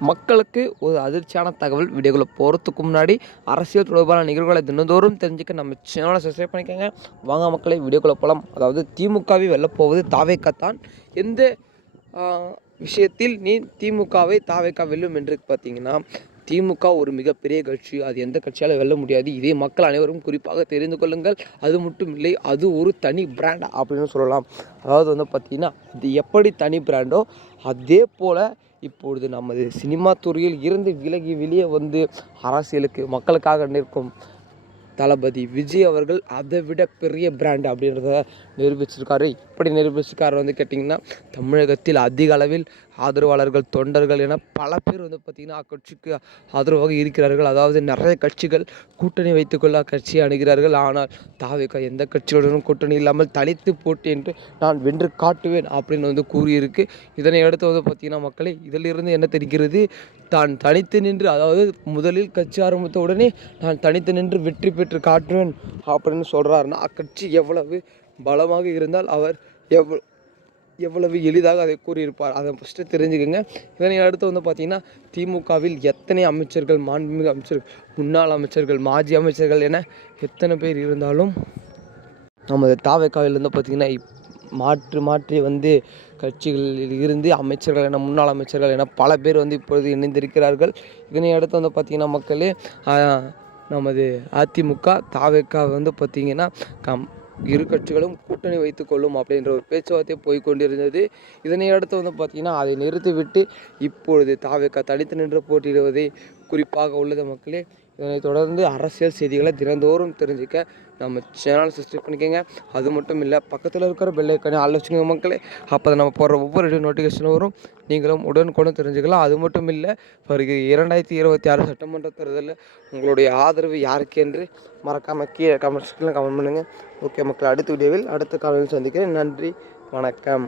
மக்களுக்கு ஒரு அதிர்ச்சியான தகவல் வீடியோக்குள்ளே போகிறதுக்கு முன்னாடி அரசியல் தொடர்பான நிகழ்வுகளை தினந்தோறும் தெரிஞ்சுக்க நம்ம சேனலை சப்ஸ்கிரைப் பண்ணிக்கோங்க. வாங்க மக்களை வீடியோக்குள்ளே போகலாம் அதாவது திமுகவை போவது தாவேக்கத்தான் எந்த விஷயத்தில் நீ திமுகவை தாவேக்கா வெல்லும் என்று பார்த்தீங்கன்னா திமுக ஒரு மிகப்பெரிய கட்சி. அது எந்த கட்சியால் வெல்ல முடியாது. இதை மக்கள் அனைவரும் குறிப்பாக தெரிந்து கொள்ளுங்கள். அது மட்டும் இல்லை அது ஒரு தனி பிராண்ட் அப்படின்னு சொல்லலாம். அதாவது வந்து பார்த்திங்கன்னா அது எப்படி தனி பிராண்டோ அதே போல் இப்பொழுது நமது சினிமா துறையில் இருந்து விலகி வெளியே வந்து அரசியலுக்கு மக்களுக்காக நிற்கும் தளபதி விஜய் அவர்கள் அதை விட பெரிய பிராண்ட் அப்படின்றத நிரூபிச்சிருக்காரு. இப்படி நிரூபிச்சிருக்காரு வந்து கேட்டிங்கன்னா தமிழகத்தில் அதிக அளவில் ஆதரவாளர்கள் தொண்டர்கள் என பல பேர் வந்து பார்த்திங்கன்னா அக்கட்சிக்கு ஆதரவாக இருக்கிறார்கள். அதாவது நிறைய கட்சிகள் கூட்டணி வைத்துக்கொள்ள அக்கட்சியை அணுகிறார்கள். ஆனால் தாவேக்கா எந்த கட்சியுடனும் கூட்டணி இல்லாமல் தனித்து போட்டி என்று நான் வென்று காட்டுவேன் அப்படின்னு வந்து கூறியிருக்கு. இதனை அடுத்து வந்து பார்த்திங்கன்னா மக்களே இதிலிருந்து என்ன தெரிகிறது? தான் தனித்து நின்று அதாவது முதலில் கட்சி ஆரம்பித்த உடனே நான் தனித்து நின்று வெற்றி பெற்று காட்டுவேன் அப்படின்னு சொல்கிறாருன்னா அக்கட்சி எவ்வளவு பலமாக இருந்தால் அவர் எவ்வளோ எவ்வளவு எளிதாக அதை கூறியிருப்பார். அதை ஃபஸ்ட்டு தெரிஞ்சுக்கோங்க. இதனை அடுத்து வந்து பார்த்திங்கன்னா திமுகவில் எத்தனை அமைச்சர்கள் மாண்புமிகு அமைச்சர்கள் முன்னாள் அமைச்சர்கள் மாஜி அமைச்சர்கள் என எத்தனை பேர் இருந்தாலும் நமது தாவேக்காவில் வந்து பார்த்திங்கன்னா இப்- மாற்று மாற்றி வந்து கட்சிகளில் இருந்து அமைச்சர்கள் என முன்னாள் அமைச்சர்கள் என பல பேர் வந்து இப்பொழுது இணைந்திருக்கிறார்கள். இதனை அடுத்து வந்து பார்த்திங்கன்னா மக்களே நமது அதிமுக தாவேக்கா வந்து பார்த்திங்கன்னா கம் இரு கட்சிகளும் கூட்டணி வைத்துக்கொள்ளும் அப்படின்ற ஒரு பேச்சுவார்த்தை போய் கொண்டிருந்தது. இதனை அடுத்து வந்து பார்த்திங்கன்னா அதை நிறுத்திவிட்டு இப்பொழுது தாவேக்கா தனித்து நின்று போட்டியிடுவதே குறிப்பாக உள்ளது மக்களே. இதனைத் தொடர்ந்து அரசியல் செய்திகளை தினந்தோறும் தெரிஞ்சுக்க நம்ம சேனல் சப்ஸ்கிரைப் பண்ணிக்கோங்க. அது மட்டும் இல்லை பக்கத்தில் இருக்கிற பெல்லைக்கானே ஆள் வச்சுக்கோங்க மக்களே. அப்போ நம்ம போடுற ஒவ்வொரு வீடியோ நோட்டிஃபிகேஷன் வரும். நீங்களும் உடனுக்குடன் தெரிஞ்சுக்கலாம். அது மட்டும் இல்லை வருகிற இரண்டாயிரத்தி இருபத்தி ஆறு சட்டமன்ற தேர்தலில் உங்களுடைய ஆதரவு யாருக்கு என்று மறக்காமல் கீழே கமெண்ட் கமெண்ட் பண்ணுங்கள் ஓகே மக்கள் அடுத்த வீடியோவில் அடுத்த காலையில் சந்திக்கிறேன். நன்றி வணக்கம்.